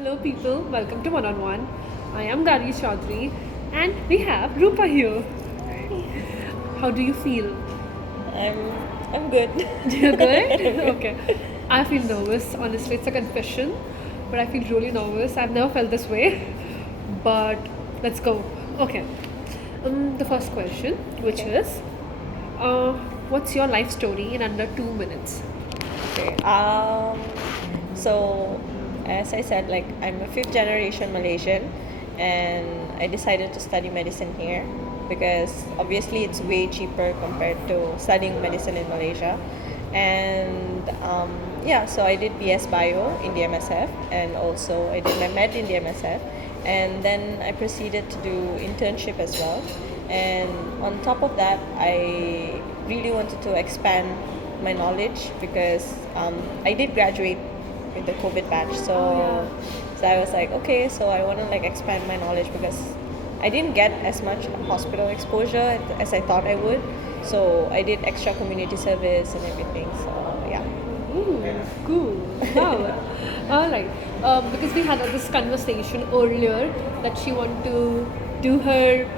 Hello, people. Welcome to One on One. I am Gari Chaudhary, and we have Rupa here. How do you feel? I'm I'm good. You're good? I'm good. Okay. I feel nervous. Honestly, it's a confession, but I feel really nervous. I've never felt this way. But let's go. Okay. The first question, which Okay. is, uh, what's your life story in under 2 minutes? Okay. So as I said, like I'm a fifth generation Malaysian, and I decided to study medicine here because obviously it's way cheaper compared to studying medicine in Malaysia. And yeah, so I did BS Bio in the MSF, and also I did my med in the MSF, and then I proceeded to do internship as well. And on top of that, I really wanted to expand my knowledge because I did graduate with the COVID batch. So, Yeah. so I was like, okay, so I want to like expand my knowledge because I didn't get as much hospital exposure as I thought I would. So I did extra community service and everything. So yeah. Ooh, cool. Wow. All right. Because we had this conversation earlier that she wanted to do her,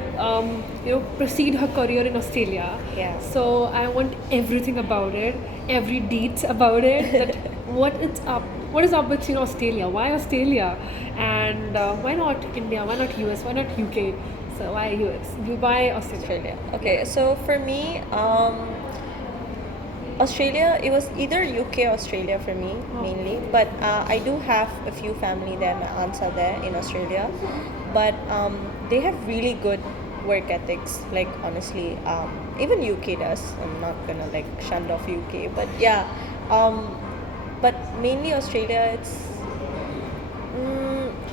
proceed her career in Australia. Yeah. So I want everything about it, every deets about it. That what it's up, what is up with Australia? Why Australia? And why not India? Why not US? Why not UK? So why US? Why Australia? Australia. Okay, so for me, Australia, it was either UK or Australia for me mainly, but I do have a few family there. My aunts are there in Australia, but they have really good work ethics. Like honestly, even UK does. I'm not gonna like shun off UK, but yeah, um, but mainly Australia.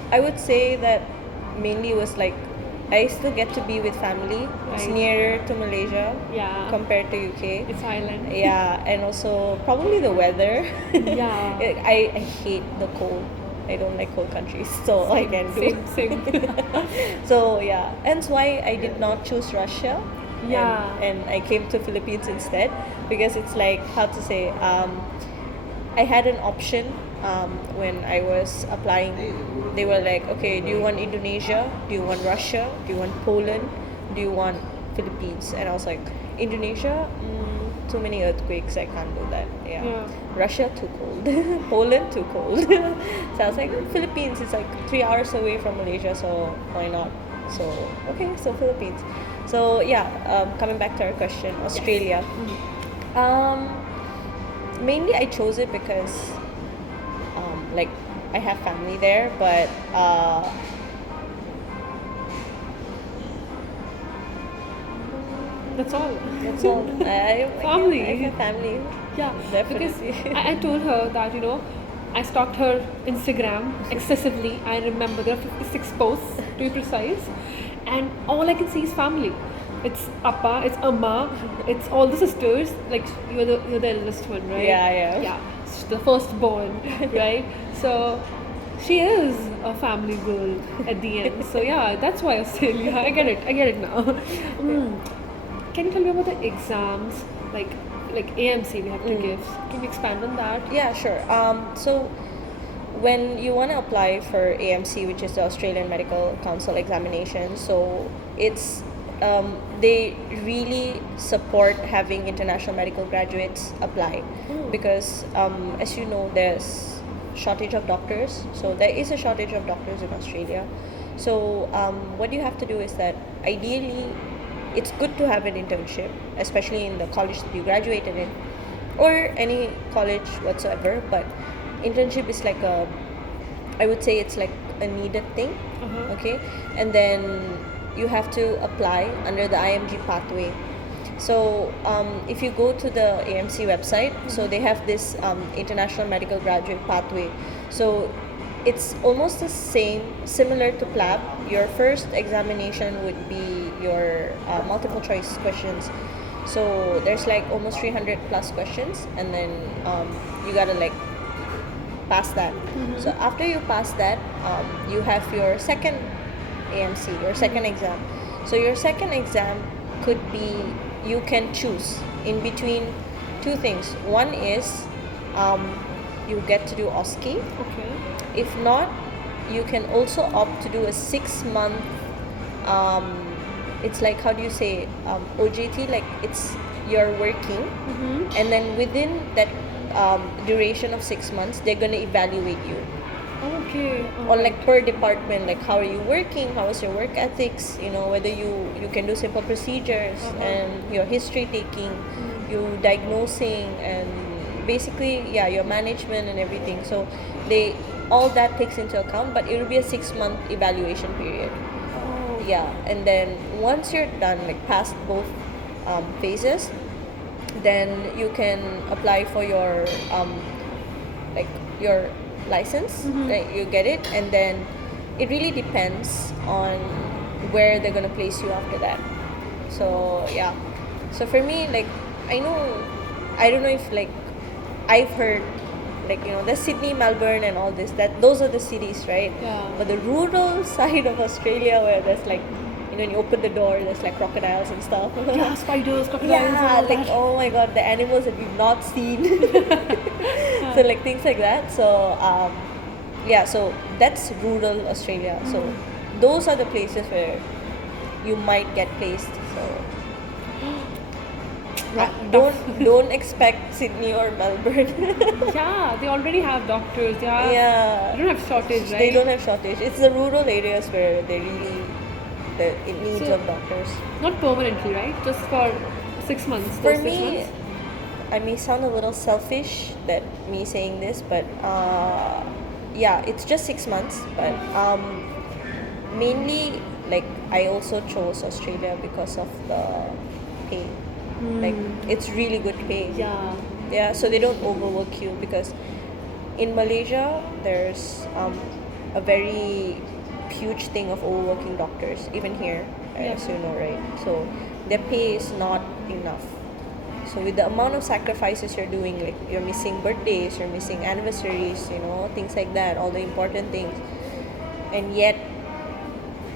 I would say that mainly it was like I still get to be with family. It's Right. nearer to Malaysia Yeah. compared to UK. It's island. Yeah, and also probably the weather. Yeah. I hate the cold. I don't like cold countries, so I can do. Same. So yeah, hence why I did not choose Russia. Yeah. And I came to Philippines instead because it's like how to say I had an option when I was applying. They were like, okay, do you want Indonesia? Do you want Russia? Do you want Poland? Do you want Philippines? And I was like, Indonesia? Too many earthquakes. I can't do that. Yeah. Yeah. Russia, too cold. Poland, too cold. So I was like, Philippines is like 3 hours away from Malaysia, so why not? So, okay, so Philippines. So, yeah, coming back to our question, Australia. Um, Mainly I chose it because like I have family there, but That's all. that's all. Family. I have family. Yeah, because Definitely. I told her that, I stalked her Instagram excessively. I remember there are 56 posts, to be precise. And all I can see is family. It's Appa, it's Amma, it's all the sisters. Like, you're the eldest one, right? Yeah, yeah. Yeah, she's the firstborn, right? So, she is a family girl at the end. So, yeah, that's why Australia. I get it now. Mm. Can you tell me about the exams, like AMC we have to give? Can you expand on that? Yeah, sure. So when you want to apply for AMC, which is the Australian Medical Council examination, so it's they really support having international medical graduates apply because as you know, there's shortage of doctors. So there is a shortage of doctors in Australia. So what you have to do is that ideally it's good to have an internship, especially in the college that you graduated in, or any college whatsoever. But internship is like I would say it's like a needed thing. Okay, and then you have to apply under the IMG pathway. So if you go to the AMC website, so they have this international medical graduate pathway. So it's almost the same, similar to PLAB. Your first examination would be your multiple choice questions. So there's like almost 300 plus questions, and then you gotta like pass that. So after you pass that, you have your second AMC, your second exam. So your second exam could be, you can choose in between two things. One is you get to do OSCE. Okay. If not, you can also opt to do a 6 month, it's like, how do you say, OJT, like it's you're working, and then within that duration of 6 months, they're gonna evaluate you Okay. on like per department, like how are you working, how is your work ethics, whether you can do simple procedures, and your history taking, you diagnosing, and basically your management and everything. So they all that takes into account, but it will be a 6 month evaluation period. Oh. Yeah, and then once you're done, like past both phases, then you can apply for your like your license. Like you get it, and then it really depends on where they're gonna place you after that. So yeah, so for me, like I don't know if like I've heard, like there's Sydney, Melbourne, and all this, that those are the cities, right? Yeah. But the rural side of Australia, where there's like when you open the door, there's like crocodiles and stuff. Yeah, spiders, crocodiles, and Yeah, all like that. oh my god, the animals that we've not seen. So like things like that. So yeah, so that's rural Australia. So those are the places where you might get placed. So don't expect Sydney or Melbourne. Yeah, they already have doctors. They Yeah. don't have shortage, right? They don't have shortage. It's the rural areas where they really the it needs So- of doctors. Not permanently, right? Just for 6 months. For those 6 me, months? I may sound a little selfish that me saying this, but yeah, it's just 6 months. But mainly, like I also chose Australia because of the pay. Like it's really good pay. Yeah. Yeah, so they don't overwork you, because in Malaysia there's a very huge thing of overworking doctors, even here, as you know, right? So their pay is not enough. So with the amount of sacrifices you're doing, like you're missing birthdays, you're missing anniversaries, things like that, all the important things, and yet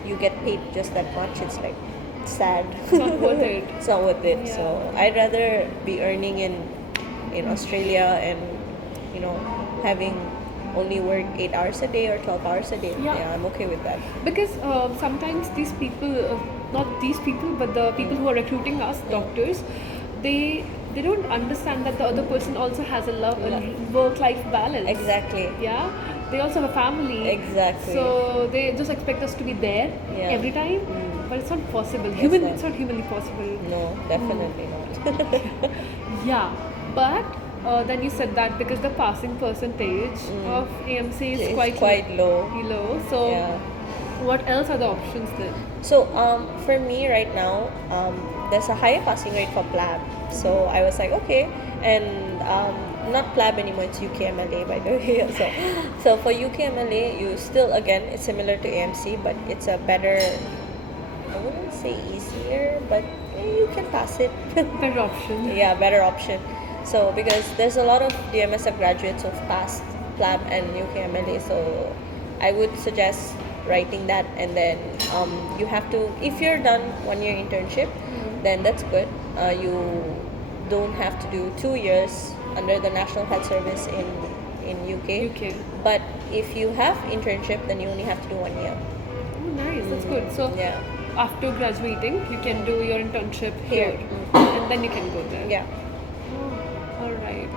you get paid just that much, it's like sad. It's not worth it. It's not worth it. Yeah. So I'd rather be earning in Australia and having only work 8 hours a day or 12 hours a day. Yeah. I'm okay with that. Because sometimes these people, not these people, but the people who are recruiting us, doctors, they don't understand that the other person also has a work-life balance. Exactly. Yeah, they also have a family. Exactly. So they just expect us to be there Yeah. every time, but it's not possible. It's not. It's not humanly possible. No, definitely not. Yeah, but then you said that because the passing percentage of AMC is It's quite low. low. So Yeah. what else are the options then? So for me right now, there's a higher passing rate for PLAB. So I was like, okay, and not PLAB anymore. It's UKMLA, by the way. So for UKMLA, you still, again, it's similar to AMC, but it's a better, I wouldn't say easier, but you can pass it. Better option. Yeah, better option. So because there's a lot of DMSF graduates who've passed PLAB and UKMLA, so I would suggest writing that, and then you have to, if you're done 1 year internship, then that's good. You don't have to do 2 years under the National Health Service in UK. UK. But if you have internship, then you only have to do 1 year. Oh, nice. That's good. So Yeah. after graduating, you can do your internship Here. here, and then you can go there. Yeah. Oh, all right.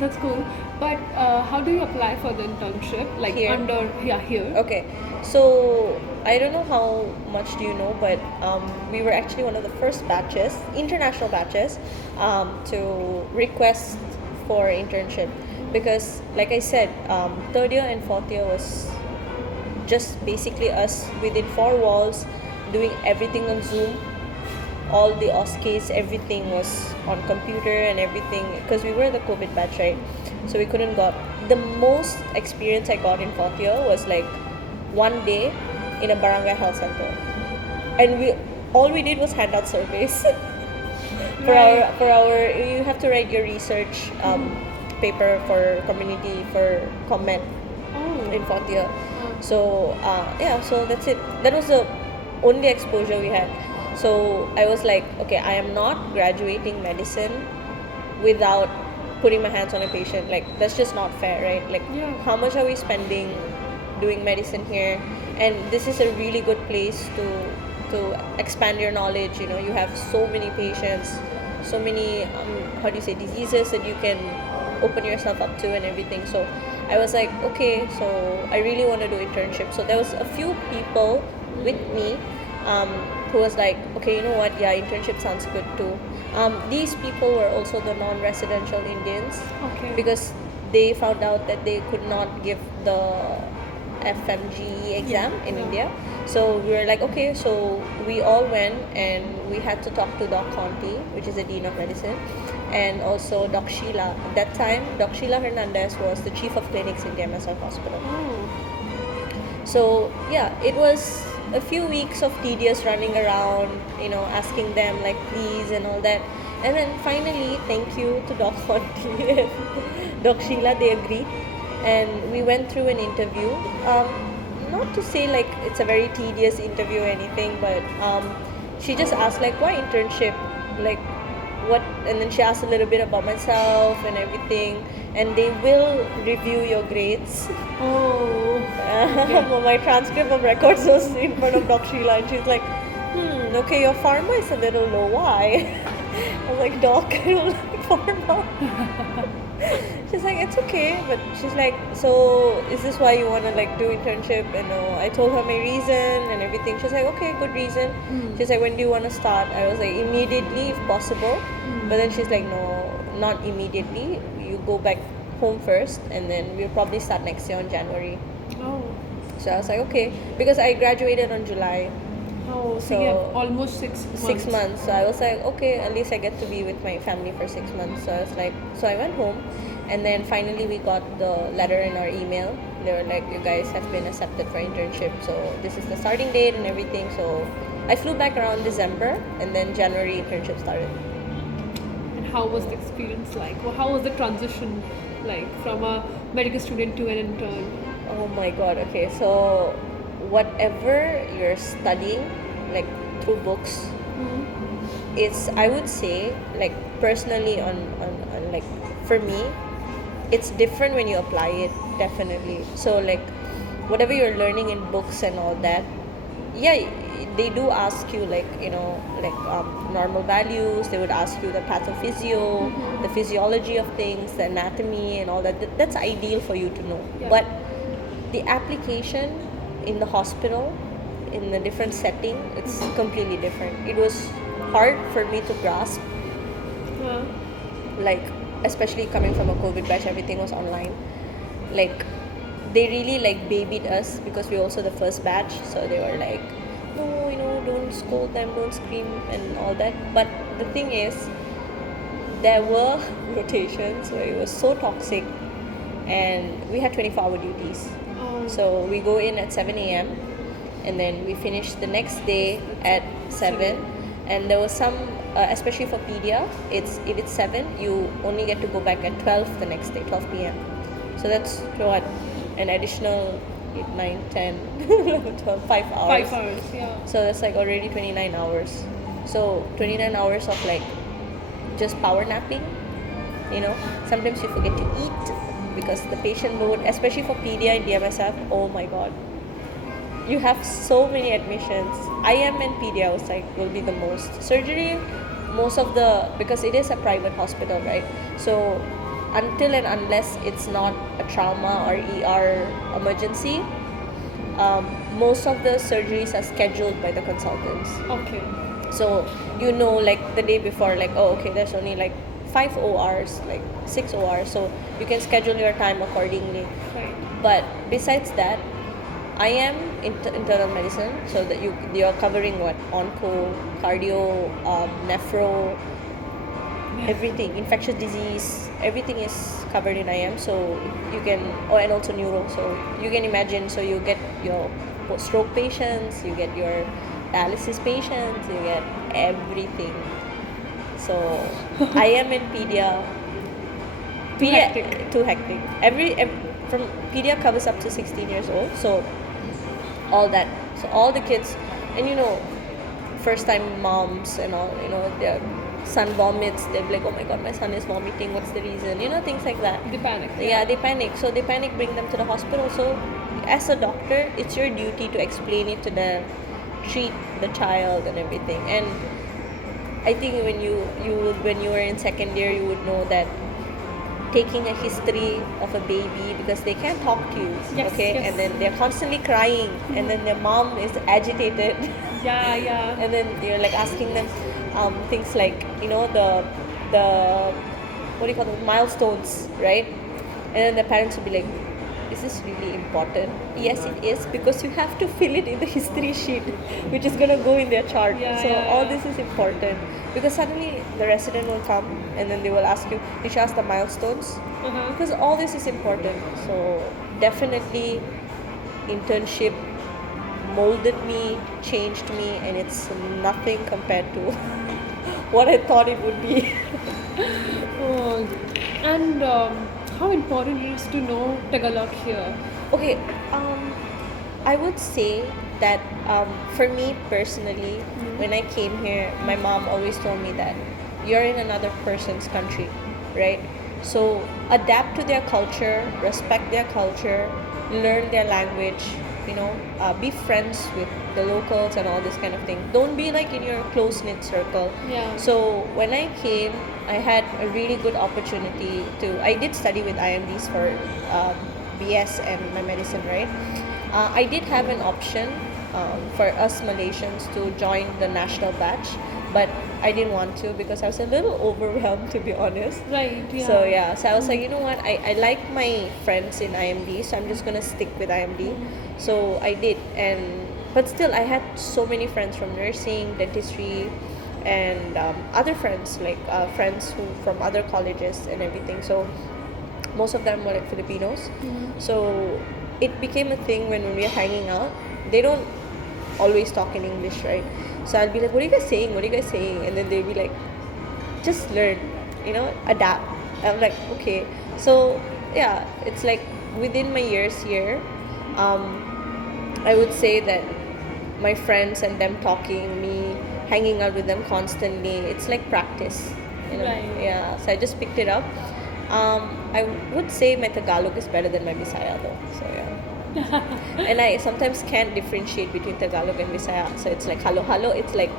That's cool. But how do you apply for the internship? Like Here? here. Okay, so I don't know how much do you know, but we were actually one of the first batches, international batches, to request for internship, because, like I said, third year and fourth year was just basically us within four walls, doing everything on Zoom. All the OSCEs, everything was on computer and everything, because we were the COVID batch, right? So we couldn't got. The most experience I got in fourth year was like one day in a barangay health center, and all we did was hand out surveys. for our you have to write your research paper for community for comment Oh. in fourth year. So yeah, so that's it. That was the only exposure we had. So I was like, okay, I am not graduating medicine without putting my hands on a patient. Like, that's just not fair, right? Like, Yeah. how much are we spending doing medicine here? And this is a really good place to expand your knowledge. You know, you have so many patients, so many how do you say, diseases that you can open yourself up to and everything. So I was like, okay, so I really want to do internship. So there was a few people with me um, who was like, okay, you know what, yeah, internship sounds good too. These people were also the non-residential Indians, Okay. because they found out that they could not give the FMG exam in Yeah. India. So we were like, okay, so we all went and we had to talk to Doc Conti, which is the Dean of Medicine, and also Doc Sheila. At that time, Doc Sheila Hernandez was the Chief of Clinics in DMSF Hospital. Oh. So yeah, it was a few weeks of tedious running around, you know, asking them like please and all that. And then finally, thank you to Doc Conti and Doc Sheila, they agreed. And we went through an interview. Not to say like it's a very tedious interview or anything, but she just asked like, why internship? Like, what? And then she asked a little bit about myself and everything. And they will review your grades. Oh. My transcript of records was in front of Doc Sheila, and she's like, okay, your pharma is a little low. Why? I was like, Doc, I don't like pharma. She's like, it's okay, but she's like, so is this why you want to like do internship? And I told her my reason and everything. She's like, okay, good reason. She's like, when do you want to start? I was like, immediately if possible. But then she's like, no, not immediately. You go back home first, and then we'll probably start next year on January. Oh. So I was like, okay, because I graduated on July. Oh, so So, you have almost 6 months. 6 months. So I was like, okay, at least I get to be with my family for 6 months. So I was like, so I went home, and then finally we got the letter in our email. They were like, you guys have been accepted for internship. So this is the starting date and everything. So I flew back around December, and then January internship started. And how was the experience like? Well, how was the transition like from a medical student to an intern? Oh my god, okay, so whatever you're studying, like through books, it's, I would say, like personally on like for me, it's different when you apply it, definitely. So like whatever you're learning in books and all that, yeah, they do ask you like, you know, like normal values. They would ask you the pathophysio, the physiology of things, the anatomy and all that. That's ideal for you to know. Yeah. But the application in the hospital, in the different setting, it's completely different. It was hard for me to grasp, Yeah. like especially coming from a COVID batch, everything was online. Like they really like babied us because we were also the first batch, so they were like, no, you know, don't scold them, don't scream and all that. But the thing is, there were rotations where it was so toxic, and we had 24-hour duties. Oh. So we go in at 7 a.m. and then we finish the next day at 7. And there was some, especially for pedia, if it's 7, you only get to go back at 12 the next day, 12 p.m. So that's what, an additional 8, 9, 10, 11, 12, 5 hours. 5 hours, yeah. So that's like already 29 hours. So 29 hours of like just power napping, you know. Sometimes you forget to eat because the patient load, especially for pedia in DMSF, oh my god. You have so many admissions. IM and pedia, I was like, will be the most. Surgery, most of the, because it is a private hospital, right? So until and unless it's not a trauma or ER emergency, most of the surgeries are scheduled by the consultants. Okay. So you know, like the day before, like, oh, okay, there's only like 5 ORs, like 6 ORs, so you can schedule your time accordingly. Right. But besides that, I am internal medicine, so that you're covering what, onco, cardio, nephro, everything, infectious disease, everything is covered in IM. So you can, oh, and also neuro. So you can imagine. So you get your stroke patients, you get your dialysis patients, you get everything. So IM and pedia, hectic. too hectic. Every from pedia covers up to 16 years old. So all that, so all the kids, and you know, first time moms and all, you know, they're son vomits, they'll be like, oh my god, my son is vomiting, what's the reason? Things like that. They panic. Yeah, they panic. So they panic, bring them to the hospital. So as a doctor, it's your duty to explain it to them, treat the child and everything. And I think when you were in second year, you would know that taking a history of a baby, because they can't talk to you, Yes, okay, yes. and then they're constantly crying, and then their mom is agitated. Yeah. And then you're like asking them things like the what do you call them, milestones, right? And then the parents will be like, is this really important? Yes, it is, because you have to fill it in the history sheet, which is going to go in their chart. Yeah, So yeah, all yeah. this is important, because suddenly the resident will come and then they will ask you, did you ask the milestones? Uh-huh. Because all this is important. So definitely internship molded me, changed me, and it's nothing compared to what I thought it would be. Oh, and how important it is to know Tagalog here. Okay, I would say that for me personally, when I came here, my mom always told me that you're in another person's country, right? So adapt to their culture, respect their culture, learn their language, be friends with the locals and all this kind of thing. Don't be like in your close knit circle. Yeah. So when I came, I had a really good opportunity to. I did study with IMDs for BS and my medicine, right? I did have an option for us Malaysians to join the national batch, but I didn't want to because I was a little overwhelmed, to be honest. Right, yeah. So yeah, so I was like, you know what? I like my friends in IMD, so I'm just gonna stick with IMD. So I did, but still I had so many friends from nursing, dentistry, and other friends like friends who from other colleges and everything. So most of them were like Filipinos. So it became a thing when we were hanging out. They don't always talk in English, right? So I'll be like, what are you guys saying? What are you guys saying? And then they'll be like, just learn, adapt. I'm like, okay. So yeah, it's like within my years here, I would say that my friends and them talking, me hanging out with them constantly, it's like practice. Right. Yeah, so I just picked it up. I would say my Tagalog is better than my Bisaya though. So yeah. And I sometimes can't differentiate between Tagalog and Bisaya. So it's like halo halo. It's like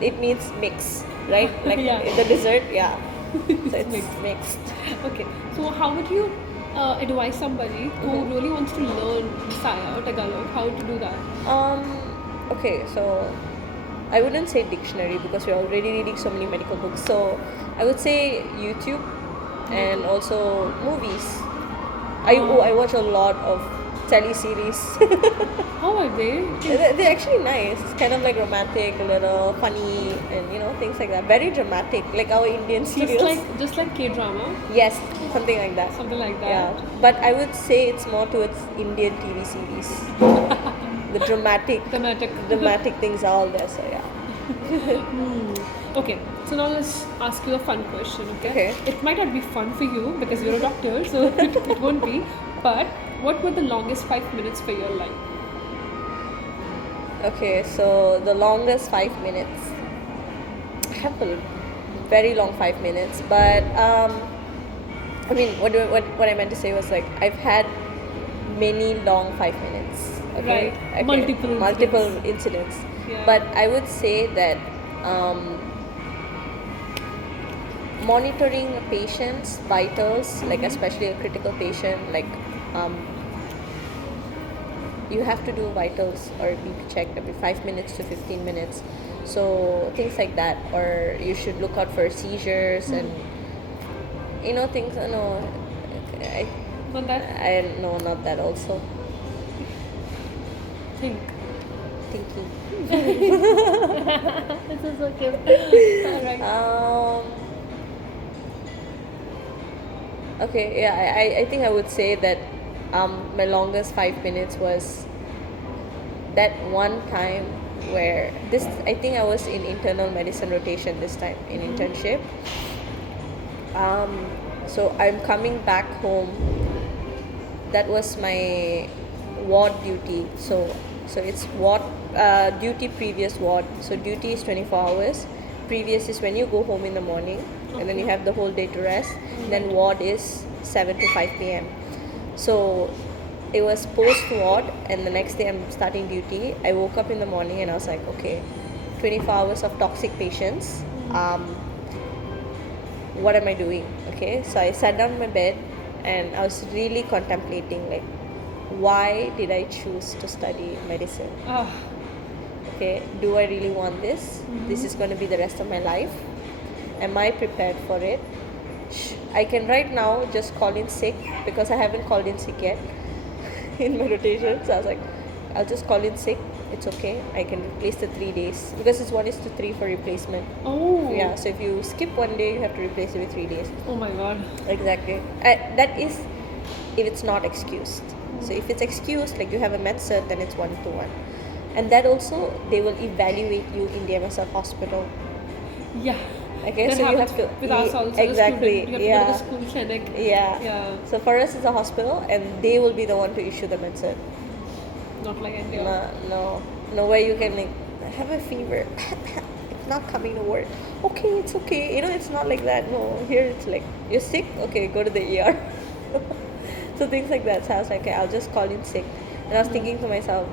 it means mix, right? Like Yeah. the dessert, yeah. So it's Mixed. mixed. Okay, so how would you advise somebody who really wants to learn Bisaya or Tagalog how to do that? Okay, so I wouldn't say dictionary because we're already reading so many medical books. So I would say YouTube and also movies. I watch a lot of teleseries. How are they? They're actually nice. It's kind of like romantic, a little funny, and things like that. Very dramatic, like our Indian serials. Just like K-drama, Yes, something like that. something like that. Yeah, but I would say it's more towards Indian TV series. The dramatic things are all there. So yeah. Okay, so now let's ask you a fun question, okay? Okay. It might not be fun for you because you're a doctor, so it won't be. But what were the longest 5 minutes for your life? Okay, so the longest 5 minutes. I have a very long 5 minutes, but I mean, what I meant to say was like I've had many long 5 minutes. Okay, Right. Multiple incidents. Yeah. But I would say that monitoring a patient's vitals, like especially a critical patient, like you have to do vitals or BP check every 5 minutes to 15 minutes. So things like that, or you should look out for seizures and things. No, Not that I no, not that also. thing. Thinking. This is so cute. Alright. Okay, yeah, I think I would say that my longest 5 minutes was that one time where I think I was in internal medicine rotation this time in internship. So I'm coming back home. That was my ward duty. So it's ward duty previous ward. So duty is 24 hours. previous is when you go home in the morning, and then you have the whole day to rest. And then ward is 7 to 5 p.m. So it was post ward, and the next day I'm starting duty. I woke up in the morning and I was like, okay, 24 hours of toxic patients. What am I doing? Okay, so I sat down on my bed and I was really contemplating, like, why did I choose to study medicine? Ah, Okay, do I really want this? This is going to be the rest of my life. Am I prepared for it? I can right now just call in sick, because I haven't called in sick yet in my rotation. So I was like, I'll just call in sick. It's okay. I can replace the 3 days, because it's 1:3 for replacement. oh. Yeah, so if you skip 1 day, you have to replace it with 3 days. Oh my god. Exactly. That is if it's not excused. So if it's excused, like you have a med cert, then it's 1-to-1. And that also, they will evaluate you in the MSF hospital. Yeah. Okay, That so you have happens to with us also. exactly. The student. You have to go to the school clinic. Yeah. Yeah. So for us, it's a hospital, and they will be the one to issue the med cert. Not like India. No way you can, like, I have a fever. It's not coming to work. Okay, it's okay. You know, it's not like that. No, here it's like, you're sick. Okay, go to the ER. So things like that. So I was like, okay, I'll just call in sick. And I was thinking to myself,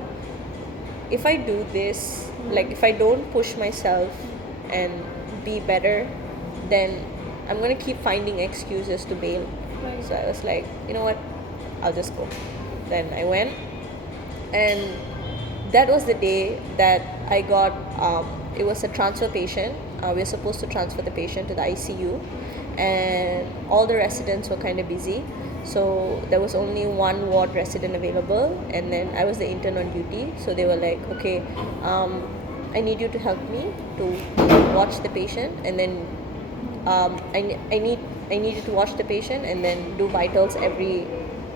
if I do this, like if I don't push myself and be better, then I'm gonna keep finding excuses to bail. Right. So I was like, you know what, I'll just go. Then I went, and that was the day that I got, it was a transfer patient. We were supposed to transfer the patient to the ICU, and all the residents were kind of busy. So there was only one ward resident available, and then I was the intern on duty. So they were like, okay, I need you to help me to watch the patient, and then I need you to watch the patient and then do vitals every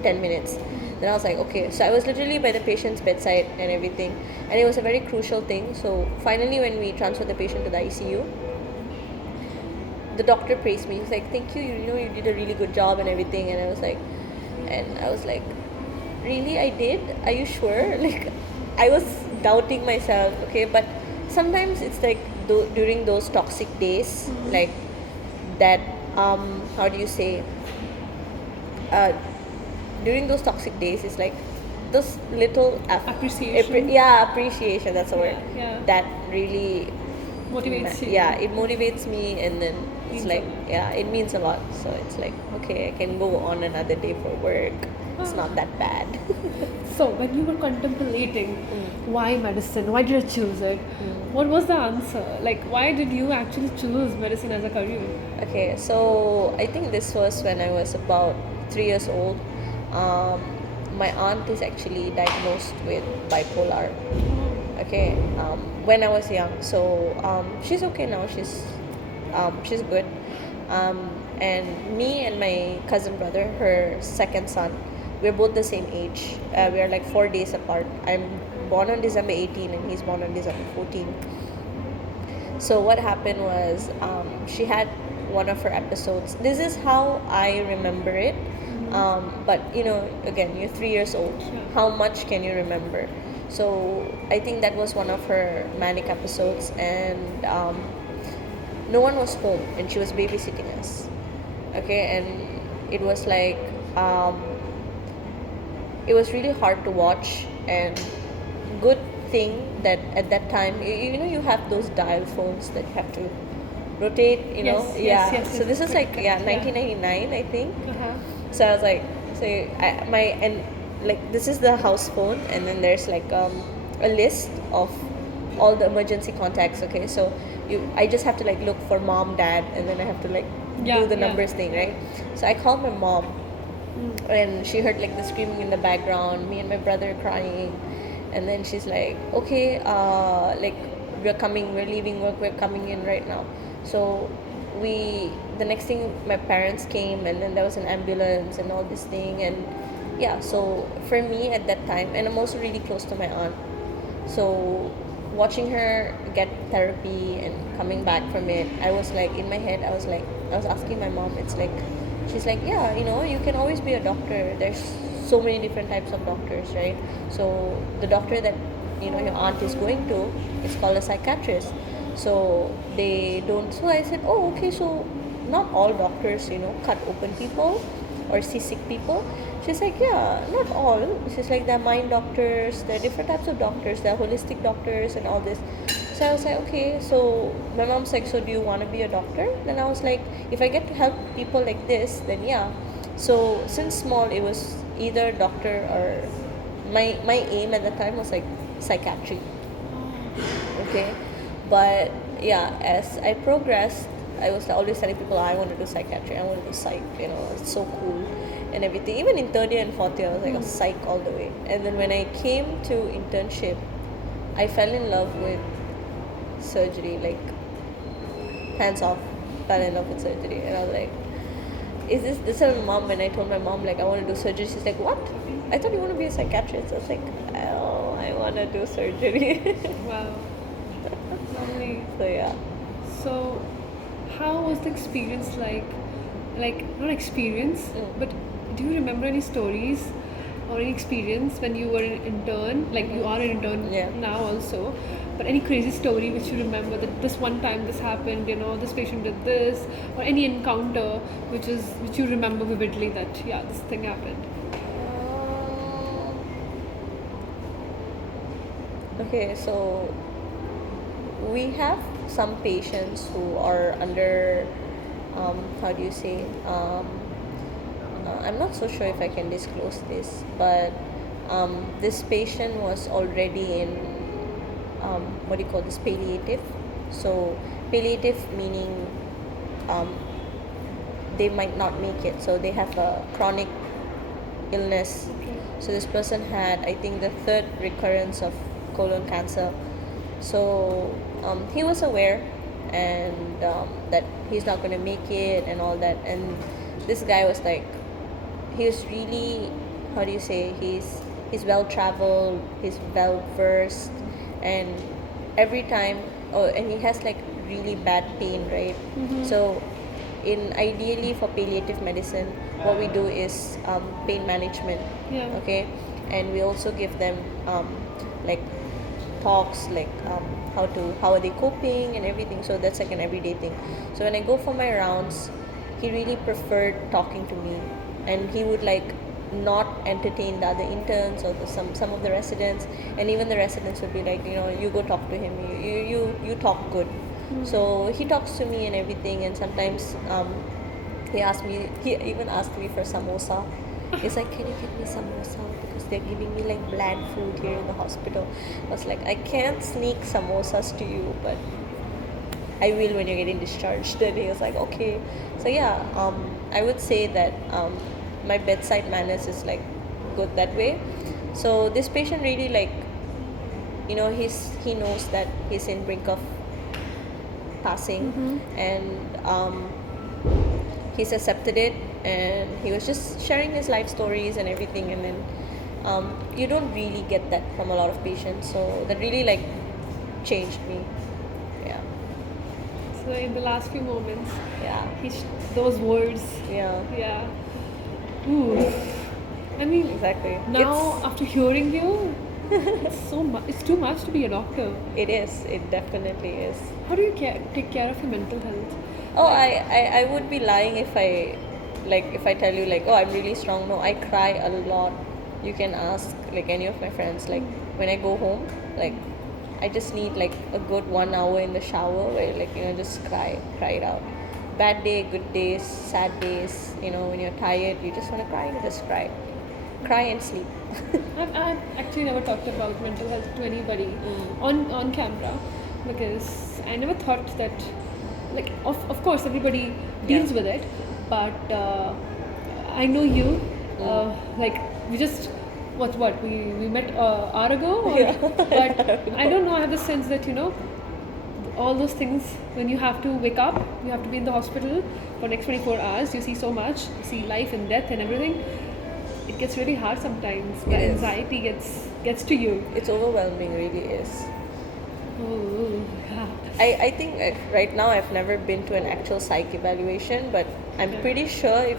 10 minutes. Then I was like, okay. So I was literally by the patient's bedside and everything, and it was a very crucial thing. So finally, when we transferred the patient to the ICU, the doctor praised me. He was like, thank you, you know, you did a really good job and everything. And I was like, really, I did? Are you sure? Like, I was doubting myself. Okay, but sometimes it's like during those toxic days, like that, how do you say, during those toxic days, it's like this little Appreciation. appreciation, that's the word. Yeah. That really Motivates you. yeah, it motivates me, and then it's Means a like, lot. yeah, it means a lot. So it's like, okay, I can go on another day for work. It's not that bad. So when you were contemplating why medicine, why did I choose it? What was the answer? Like, why did you actually choose medicine as a career? Okay, so I think this was when I was about 3 years old. My aunt is actually diagnosed with bipolar. Okay, when I was young. So she's okay now. She's good. And me and my cousin brother, her second son, we're both the same age. We are like 4 days apart. I'm born on December 18 and he's born on December 14. So what happened was, she had one of her episodes. This is how I remember it. But you know, again, you're 3 years old. How much can you remember? So I think that was one of her manic episodes, and no one was home, and she was babysitting us. Okay, and it was like, it was really hard to watch, and good thing that at that time, you know, you have those dial phones that you have to rotate, you know. Yes. So this is like, Yeah. 1999, I think. Uh-huh. So I was like, like, this is the house phone, and then there's like a list of all the emergency contacts. Okay, so I just have to like look for mom, dad, and then I have to like do the numbers thing, right? So I called my mom, and she heard like the screaming in the background, me and my brother crying, and then she's like, okay, like, we're leaving work, we're coming in right now. So the next thing, my parents came, and then there was an ambulance and all this thing. And yeah, so for me at that time, and I'm also really close to my aunt, so watching her get therapy and coming back from it, I was like, in my head, I was asking my mom, it's like, she's like, yeah, you know, you can always be a doctor, there's so many different types of doctors, right? So the doctor that, you know, your aunt is going to is called a psychiatrist. So they don't. So I said, oh, okay. So not all doctors, cut open people or see sick people. She's like, yeah, not all. She's like, there are mind doctors, there are different types of doctors, there are holistic doctors and all this. So I was like, okay. So my mom's like, so do you want to be a doctor? Then I was like, if I get to help people like this, then yeah. So since small, it was either doctor or my aim at the time was like psychiatry. Okay, but yeah, as I progressed, I was always telling people I want to do psychiatry, I want to do psych, it's so cool and everything. Even in third year and fourth year, I was like a psych all the way. And then when I came to internship, I fell in love with surgery, like hands off, fell in love with surgery. And I was like, this is my mom. When I told my mom like I want to do surgery, she's like, what? I thought you want to be a psychiatrist. I was like, oh, I want to do surgery. Wow. Lovely. So yeah. So, how was the experience like? Like, not experience, but do you remember any stories or any experience when you were an intern? Like, you are an intern Yeah. now also, but any crazy story which you remember that this one time this happened, this patient did this, or any encounter which you remember vividly that, yeah, this thing happened? Okay, so we have some patients who are under, how do you say, I'm not so sure if I can disclose this, but this patient was already in, what do you call this, palliative. So palliative meaning they might not make it, so they have a chronic illness. Okay. So this person had, I think, the third recurrence of colon cancer. So he was aware and that he's not going to make it and all that. And this guy was like, he was really, how do you say, he's well traveled, he's well versed, and every time, and he has like really bad pain, right? So in ideally for palliative medicine, what we do is pain management. Yeah. Okay, and we also give them like talks, like how are they coping and everything. So that's like an everyday thing. So when I go for my rounds, he really preferred talking to me, and he would like not entertain the other interns or some of the residents, and even the residents would be like, you go talk to him, you talk good. So he talks to me and everything, and sometimes he even asked me for samosa. He's like, can you give me samosa, because they're giving me like bland food here in the hospital. I was like, I can't sneak samosas to you, but I will when you're getting discharged. Then he was like, okay. So yeah, I would say that my bedside manners is like good that way. So this patient really like, he knows that he's in brink of passing, and he's accepted it, and he was just sharing his life stories and everything. And then you don't really get that from a lot of patients, so that really like changed me. Yeah. So in the last few moments, Yeah. those words, Yeah. yeah. Ooh. I mean, Exactly. now after hearing you, it's so much. It's too much to be a doctor. It is. It definitely is. How do you take care of your mental health? Oh, I would be lying if I tell you like, oh, I'm really strong. No, I cry a lot. You can ask like any of my friends. Like when I go home, like I just need like a good 1 hour in the shower where like just cry it out. Bad day, good days, sad days. When you're tired, you just want to cry. You just cry and sleep. I've actually never talked about mental health to anybody on camera, because I never thought that, like, of course everybody deals with it, but I know you, like, we just we met an hour ago, but I don't know, I have the sense that all those things, when you have to wake up, you have to be in the hospital for next 24 hours, you see so much, you see life and death and everything. It gets really hard sometimes. The anxiety gets to you. It's overwhelming, really is. Oh, yeah. I think right now I've never been to an actual psych evaluation, but I'm pretty sure if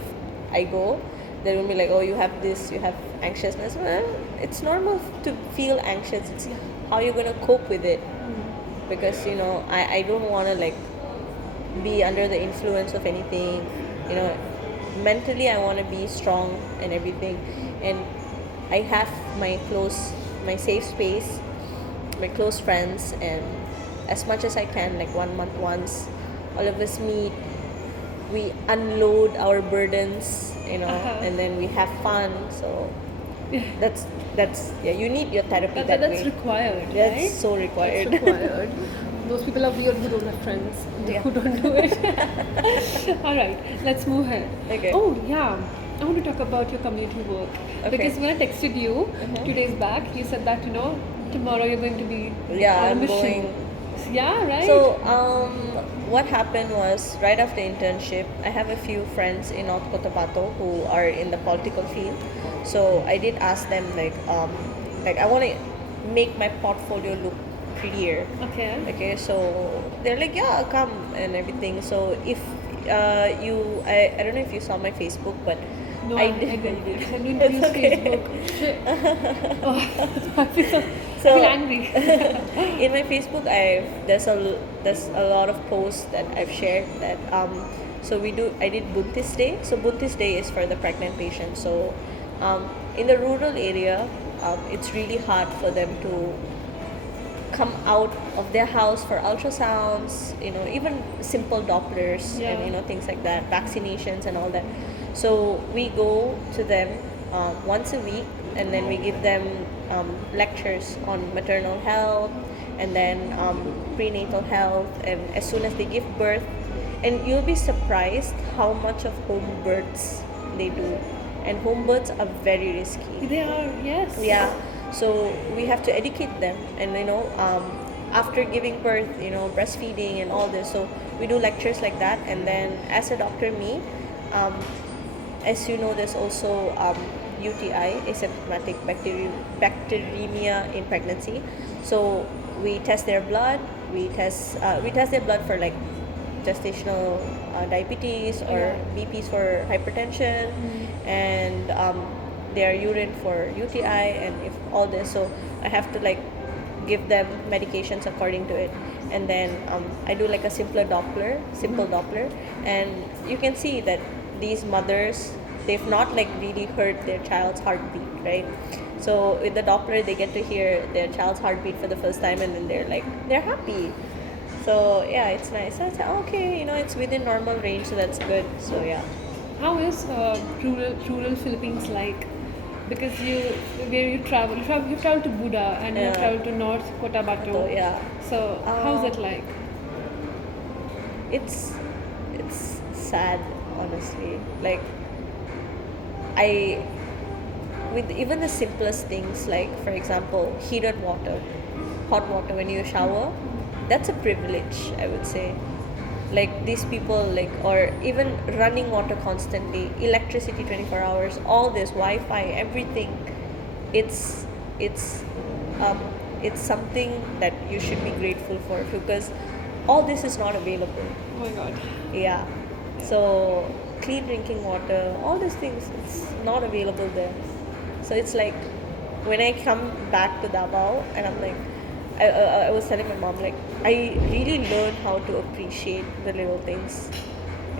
I go, they will be like, oh, you have this, you have anxiousness. Well, it's normal to feel anxious. It's how you're going to cope with it. because I don't want to like be under the influence of anything. You know, mentally I want to be strong and everything, and I have my safe space, my close friends, and as much as I can, like 1 month once, all of us meet, we unload our burdens, and then we have fun. So that's yeah, you need your therapy that That's way. required, That's right? so required. That's required. Those people are weird who don't have friends, Yeah. who don't do it. All right, let's move ahead. Okay. Oh, yeah. I want to talk about your community work. Okay. Because when I texted you Mhm. 2 days back, you said that, tomorrow you're going to be Yeah, on a I'm mission. going. Yeah, right? So, what happened was right after internship, I have a few friends in North Cotabato who are in the political field. So I did ask them like I want to make my portfolio look prettier. Okay. Okay, so they're like, yeah, come and everything. So if I don't know if you saw my Facebook, but No, I I did. didn't. I didn't It's use okay. Facebook. Shit. Oh, I feel So angry. in my Facebook, there's a lot of posts that I've shared that so I did Buntis Day. So Buntis Day is for the pregnant patients. So in the rural area, it's really hard for them to come out of their house for ultrasounds, even simple Dopplers, Yeah. and things like that, vaccinations and all that. So we go to them once a week, and then we give them lectures on maternal health, and then prenatal health, and as soon as they give birth, and you'll be surprised how much of home births they do, and home births are very risky. They are, yes. Yeah, so we have to educate them, and after giving birth, breastfeeding and all this. So we do lectures like that, and then as a doctor, um, as you know, there's also UTI, asymptomatic bacteremia in pregnancy. So we test their blood. We test their blood for like gestational diabetes or BPs for hypertension, and their urine for UTI, and if all this. So I have to like give them medications according to it, and then I do like a simple Doppler, and you can see that these mothers, they've not like really heard their child's heartbeat, right? So with the Doppler, they get to hear their child's heartbeat for the first time, and then they're happy. So yeah, it's nice. So I said, okay, it's within normal range, so that's good. So yeah. How is rural Philippines like? Because you travel to Buda and you Yeah. travel to North Cotabato. So yeah, So how's it like? it's sad, honestly. Like I with even the simplest things, like for example, heated water, hot water when you shower, that's a privilege, I would say. Like these people, like, or even running water constantly, electricity 24 hours, all this Wi-Fi, everything. It's it's um, it's something that you should be grateful for, because all this is not available. Oh my god. Yeah. So clean drinking water, all these things, it's not available there. So it's like when I come back to Davao, and I'm like, I was telling my mom, like, I really learned how to appreciate the little things,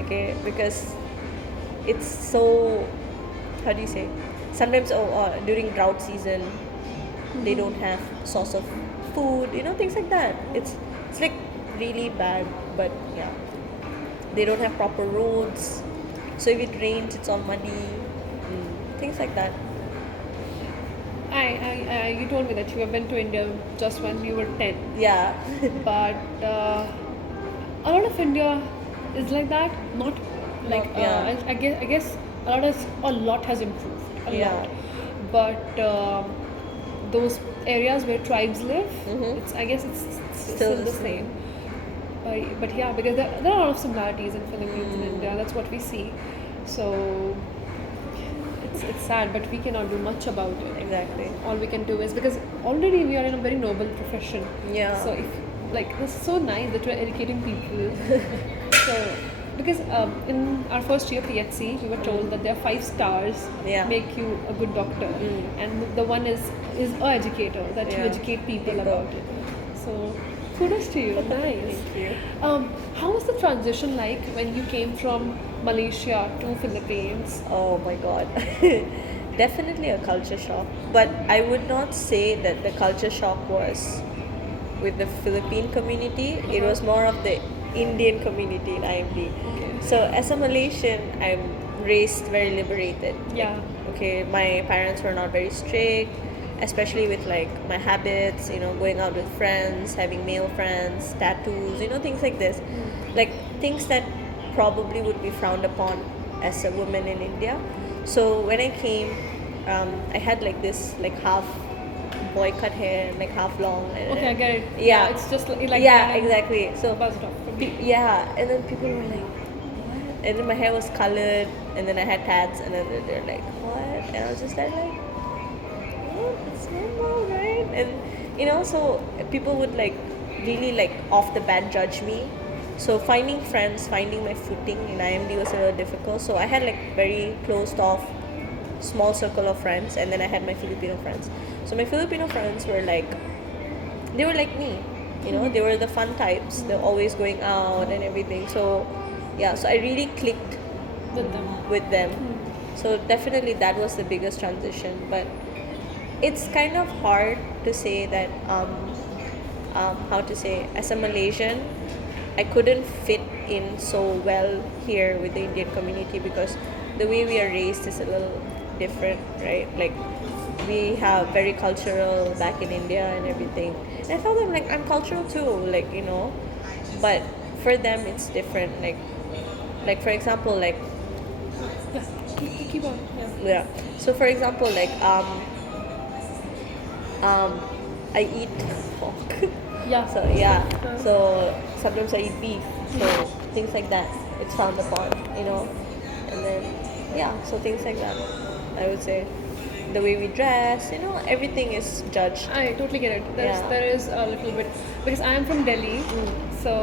okay? Because it's so, how do you say? Sometimes during drought season, they don't have source of food, things like that. It's like really bad, but yeah, they don't have proper roads. So if it rains, it's all muddy, things like that. You told me that you have been to India just when you were 10. Yeah. But a lot of India is like that. Not like yeah. I guess a lot has improved. Yeah. Lot. But those areas where tribes live, I guess it's still the same. But yeah, because there are a lot of similarities in Philippines and India. That's what we see. So it's sad, but we cannot do much about it. Exactly. All we can do is, because already we are in a very noble profession. Yeah. So if it's so nice that we're educating people. So because in our first year PHC, we were told that there are 5 stars make you a good doctor, and the one is a educator, that you Yeah. educate people People. about it. So Kudos to you. Nice. Thank you. How was the transition like when you came from Malaysia to Philippines? Oh my god. Definitely a culture shock. But I would not say that the culture shock was with the Philippine community. It was more of the Indian community in IMD. Okay. So as a Malaysian, I'm raised very liberated. Yeah. Okay, my parents were not very strict, especially with like my habits, going out with friends, having male friends, tattoos, things like this. Like things that probably would be frowned upon as a woman in India. So when I came, I had like this like half boy cut hair and like half long. Okay, I get it. Yeah. It's just like Yeah, that and exactly. So buzzed off from me. yeah, and then people were like, what? And then my hair was colored, and then I had tats, and then they're like, what? And I was just like, oh, it's normal, right? And so people would like really like off the bat judge me. So finding friends, finding my footing in IMD was a little difficult. So I had like very closed off, small circle of friends, and then I had my Filipino friends. So my Filipino friends were like, they were like me, they were the fun types. They're always going out and everything. So yeah, so I really clicked With them. with them. So definitely that was the biggest transition. But it's kind of hard to say that how to say, as a Malaysian, I couldn't fit in so well here with the Indian community because the way we are raised is a little different, right? Like we have very cultural back in India and everything. And I tell them like I'm cultural too, like but for them it's different. Like for example, like Yeah. Keep on. Yeah. yeah. So for example, like I eat pork. Yeah. So yeah. So sometimes I eat beef. So things like that. It's frowned upon, And then yeah, so things like that. I would say the way we dress, everything is judged. I totally get it. Yeah. There is a little bit because I am from Delhi, so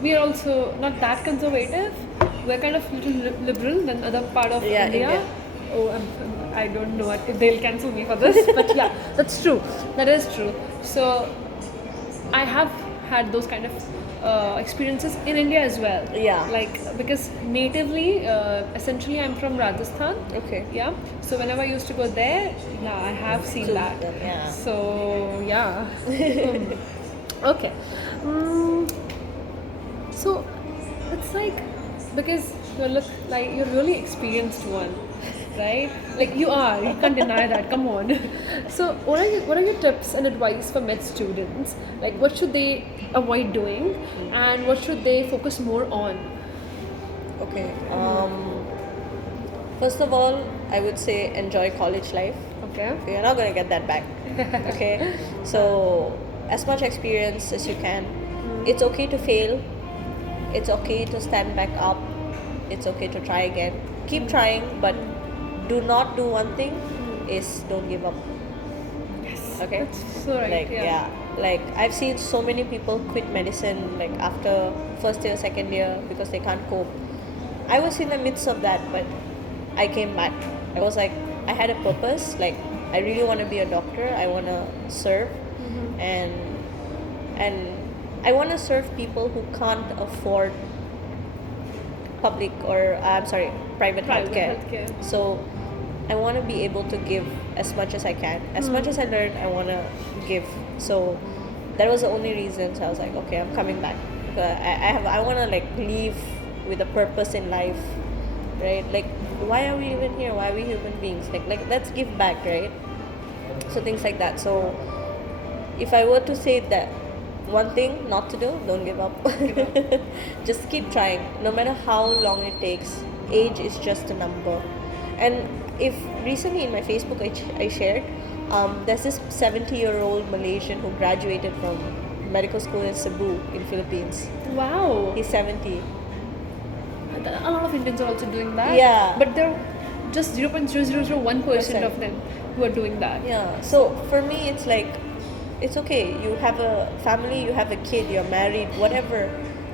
we are also not that conservative. We're kind of little liberal than other part of Yeah, India. India. Oh, I don't know if they'll cancel me for this, but yeah, that's true. That is true. So I have had those kind of experiences in India as well. Yeah. Like because natively, essentially, I'm from Rajasthan. Okay. Yeah. So whenever I used to go there, yeah, I have seen So, that. yeah. So yeah. Okay. So it's like because you're really experienced one, right? Like you are. You can't deny that. Come on. So what are your tips and advice for med students? Like what should they avoid doing, and what should they focus more on? Okay. First of all, I would say enjoy college life. Okay. You're not gonna get that back. Okay. So as much experience as you can. It's okay to fail. It's okay to stand back up. It's okay to try again. Keep trying, but do not do one thing is don't give up. Yes. Okay. That's so right. Like yeah. Like I've seen so many people quit medicine like after first year, second year because they can't cope. I was in the midst of that, but I came back. I was like, I had a purpose. Like I really want to be a doctor. I want to serve, and I want to serve people who can't afford public or private healthcare. So I want to be able to give as much as I can. As much as I learn, I want to give. So that was the only reason. So I was like, okay, I'm coming back. I want to like leave with a purpose in life, right? Like why are we even here? Why are we human beings? Like let's give back, right? So things like that. So if I were to say that one thing not to do, don't give up. Just keep trying, no matter how long it takes. Age is just a number. And if recently in my Facebook I shared, there's this 70-year-old Malaysian who graduated from medical school in Cebu in Philippines. Wow. He's 70. A lot of Indians are also doing that. Yeah. But they're just 0.0001% of them who are doing that. Yeah. So for me, it's like, it's okay. You have a family, you have a kid, you're married, whatever.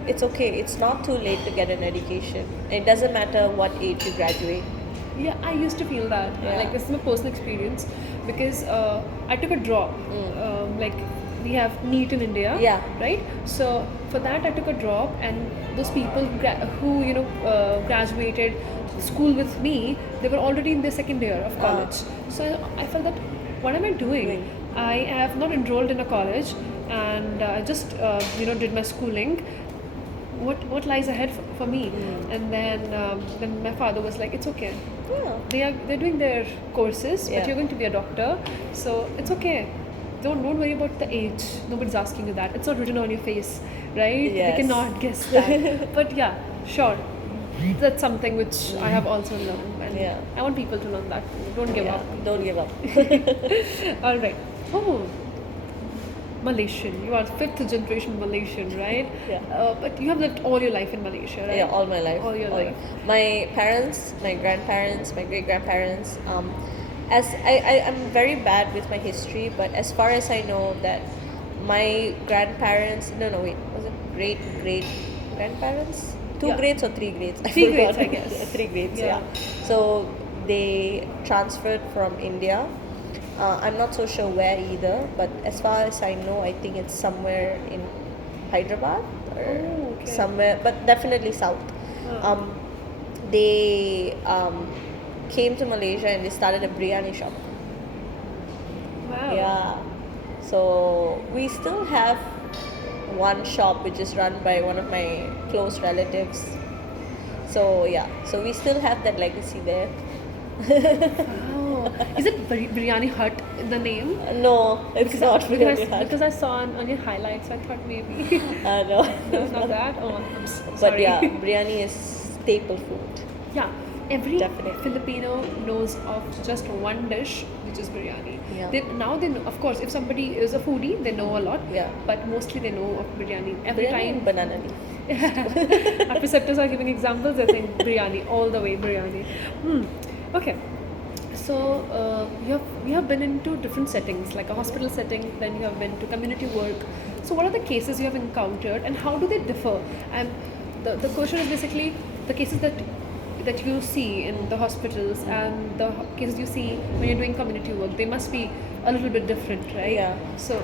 It's okay. It's not too late to get an education. It doesn't matter what age you graduate. Yeah, I used to feel that. Yeah. Like this is my personal experience because I took a drop like we have NEET in India, Yeah. right? So for that I took a drop, and those people who graduated school with me, they were already in their second year of college. So I felt that, what am I doing? I have not enrolled in a college, and I just did my schooling. What lies ahead for me? And then my father was like, it's okay, Yeah. they're doing their courses, Yeah. but you're going to be a doctor, so it's okay. Don't worry about the age. Nobody's asking you that. It's not written on your face, right? Yes. They cannot guess that. But yeah, sure. That's something which I have also learned, and Yeah. I want people to learn that too. Don't give Yeah. up. Don't give up. All right. Oh, Malaysian. You are fifth generation Malaysian, right? Yeah. But you have lived all your life in Malaysia, right? Yeah, all my life. All your life. My parents, my grandparents, my great grandparents. As I'm very bad with my history, but as far as I know, that my grandparents. No, wait. Was it great grandparents? Two Yeah. grades or three grades? I Three forgot. grades, I guess. Yeah, three grades. Yeah. Yeah. So they transferred from India. I'm not so sure where either, but as far as I know, I think it's somewhere in Hyderabad or Oh, okay. somewhere, but definitely south. They came to Malaysia and they started a biryani shop. Wow. Yeah. So we still have one shop which is run by one of my close relatives. So yeah, so we still have that legacy there. Wow. Is it Biryani Hut in the name? No, it's not biryani hut. Because I saw on your highlights, I thought maybe. No. No, it's not that. Oh, I'm But sorry. yeah, biryani is staple food. Yeah, every Definitely. Filipino knows of just one dish, which is biryani. Yeah. Now they know, of course, if somebody is a foodie, they know a lot. Yeah. But mostly they know of biryani. Every Biryani and time banana leaf. our preceptors are giving examples, they're saying biryani, all the way biryani. Okay. So you have been into different settings, like a hospital setting, then you have been to community work. So what are the cases you have encountered, and how do they differ? And the question is basically the cases that you see in the hospitals and the cases you see when you're doing community work. They must be a little bit different, right? Yeah. So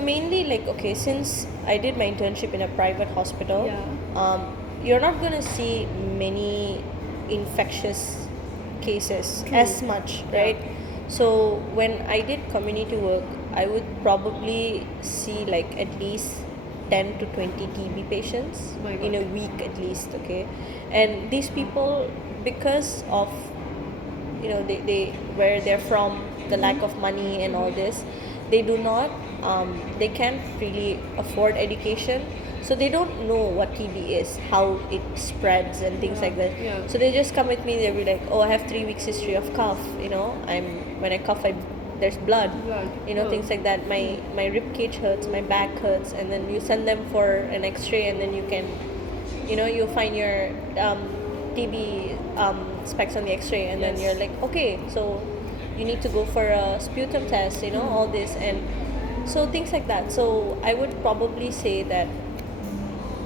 mainly, like, okay, since I did my internship in a private hospital, Yeah. you're not gonna see many infectious cases True. as much, Yeah. right? So when I did community work, I would probably see like at least 10 to 20 TB patients My in a God. week at least, okay? And these people, because of they where they're from, the lack of money and all this, they do not they can't really afford education, so they don't know what TB is, how it spreads and things like that. Yeah. So they just come with me, they'll be like, oh, I have 3 weeks history of cough, when I cough, there's blood, Blood. Oh. things like that. My rib cage hurts, my back hurts, and then you send them for an x-ray, and then you can you find your TB specs on the x-ray, and then Yes. you're like, okay, so you need to go for a sputum test, all this, and so things like that. So I would probably say that,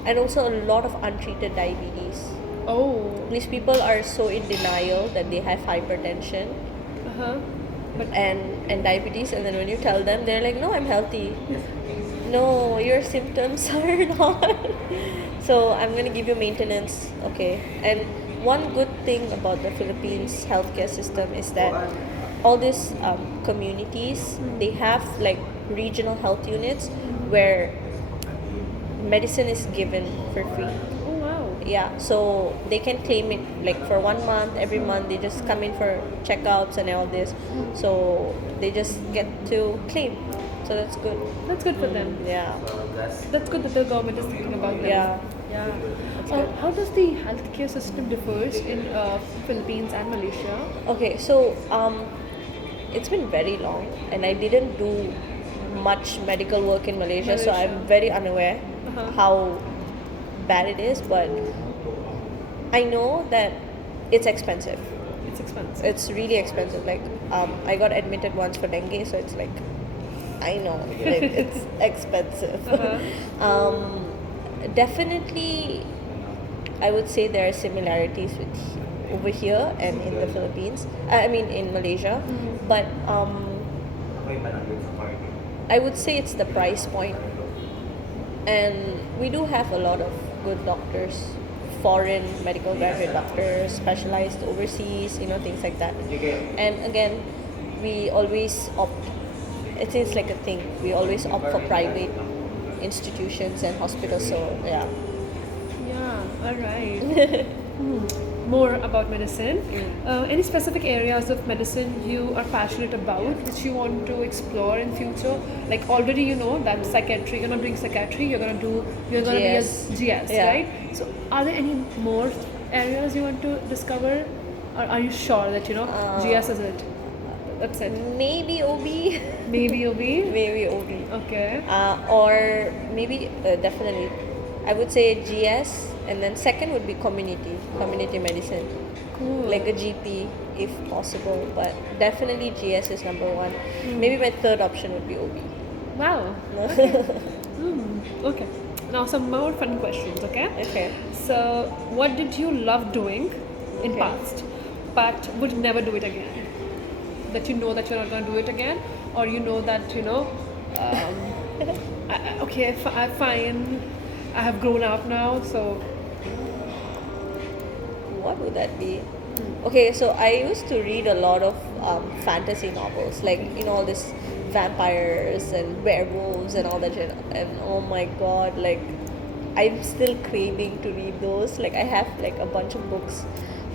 and also a lot of untreated diabetes. Oh. These people are so in denial that they have hypertension Uh-huh. But and diabetes, and then when you tell them, they're like, no, I'm healthy. No, your symptoms are not. So I'm going to give you maintenance, okay? And one good thing about the Philippines healthcare system is that all these communities, they have like regional health units where medicine is given for free. oh wow. Yeah, so they can claim it like for 1 month. Every month they just come in for checkups and all this, so they just get to claim. So that's good. That's good for them. Yeah. That's good that the government is thinking about them. Yeah. Yeah. How does the healthcare system differs in Philippines and Malaysia? Okay, so it's been very long, and I didn't do much medical work in Malaysia, so Malaysia. I'm very unaware Uh-huh. how bad it is. But I know that it's expensive. It's expensive. It's really expensive. Like I got admitted once for dengue, so it's like, I know, like, it's expensive. Definitely, I would say there are similarities with over here and in the Philippines. I mean in Malaysia, but I would say it's the price point. And we do have a lot of good doctors, foreign medical graduate doctors, specialized overseas, things like that. And again, we always opt, it is like a thing, we always opt for private institutions and hospitals, so yeah. Yeah, all right. More about medicine. Any specific areas of medicine you are passionate about, which you want to explore in future? Like already you know that psychiatry, you're not doing psychiatry, you're gonna be a GS. GS, Yeah. right? So are there any more areas you want to discover, or are you sure that GS is it? That's it. Maybe OB. Maybe OB. Maybe OB. Okay. Or maybe definitely, I would say GS, and then second would be community medicine, Cool. like a GP if possible. But definitely GS is number one. Maybe my third option would be OB. Wow. Okay. Now some more fun questions. Okay. Okay. So, what did you love doing in Okay. past, but would never do it again? That you know that you're not gonna do it again, or you know that okay, fine. I have grown up now, so What would that be? Okay, so I used to read a lot of fantasy novels, like all this vampires and werewolves and all that shit. And oh my god, like I'm still craving to read those. Like I have like a bunch of books,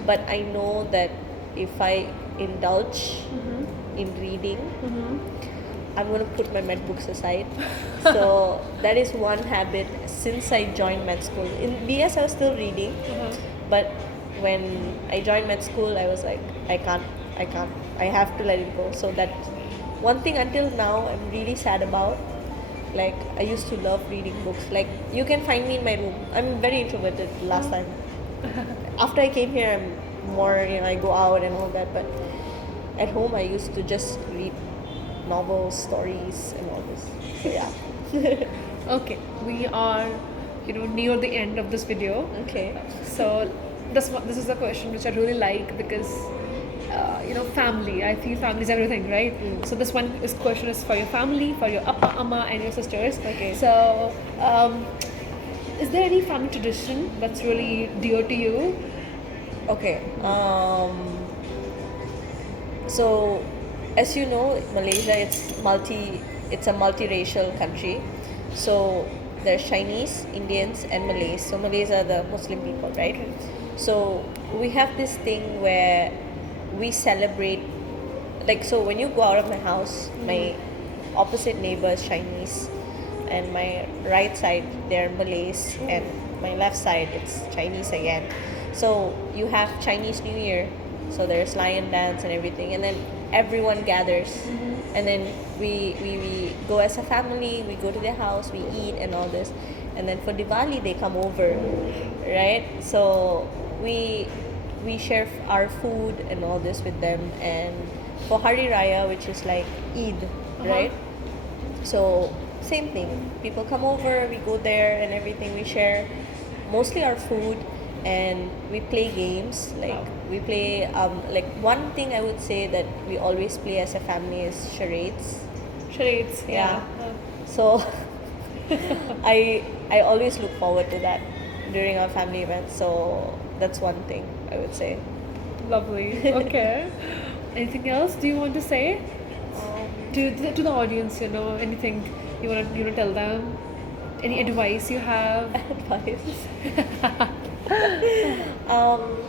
but I know that if I indulge in reading, I'm gonna put my med books aside. So that is one habit since I joined med school. In BS, I was still reading, but when I joined med school, I was like, I can't, I have to let it go. So that one thing until now I'm really sad about. Like I used to love reading books. Like you can find me in my room. I'm very introverted last time. After I came here, I'm more, I go out and all that. But at home, I used to just read novels, stories, and all this. So yeah. okay, we are near the end of this video. Okay. So this is a question which I really like because family. I feel family is everything, right? So this question is for your family, for your appa, amma, and your sisters. Okay. So is there any family tradition that's really dear to you? Okay. So, as you know, Malaysia it's a multiracial country. So there's Chinese, Indians, and Malays. So Malays are the Muslim people, right? Okay. So we have this thing where we celebrate, like, so when you go out of my house, my opposite neighbor is Chinese, and my right side they're Malays, and my left side it's Chinese again. So you have Chinese New Year, so there's lion dance and everything, and then everyone gathers, and then we go as a family, we go to their house, we eat and all this, and then for Diwali they come over, right? So we share our food and all this with them, and for Hari Raya, which is like Eid, right? So same thing, people come over, we go there and everything, we share mostly our food, and we play games, like we play like one thing I would say that we always play as a family is charades. Charades. Yeah. So I always look forward to that during our family events, so that's one thing I would say. Lovely. Okay. Anything else do you want to say to the audience? Anything you want to tell them? Any advice you have? Advice.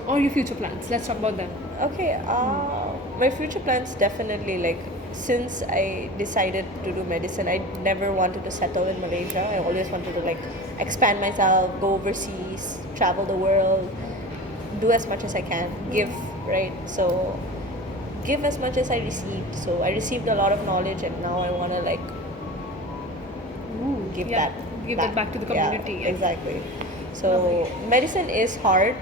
Or your future plans? Let's talk about them. Okay, my future plans definitely, like, since I decided to do medicine, I never wanted to settle in Malaysia. I always wanted to, like, expand myself, go overseas, travel the world, do as much as I can, give, right? So give as much as I received. So I received a lot of knowledge, and now I want to, like, give Yeah, that give that back to the community. Yeah, exactly. So medicine is hard,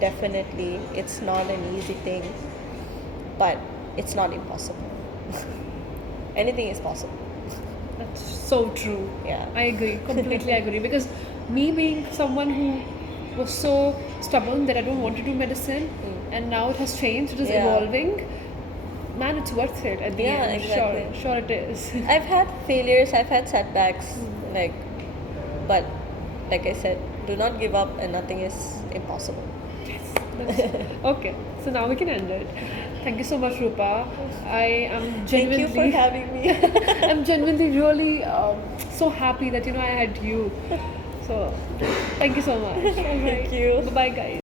definitely. It's not an easy thing, but it's not impossible. Anything is possible. That's so true. Yeah. I agree. Completely agree. Because me being someone who was so stubborn that I don't want to do medicine, and now it has changed, it is Yeah. evolving. man, it's worth it at the Yeah, end. exactly. Sure it is. I've had failures, I've had setbacks, like, but like I said, do not give up, and nothing is impossible. Okay, so now we can end it. Thank you so much, Rupa. I am Thank you for genuinely, having me. I'm genuinely really so happy that I had you. So, thank you so much. Thank you. Bye bye, guys.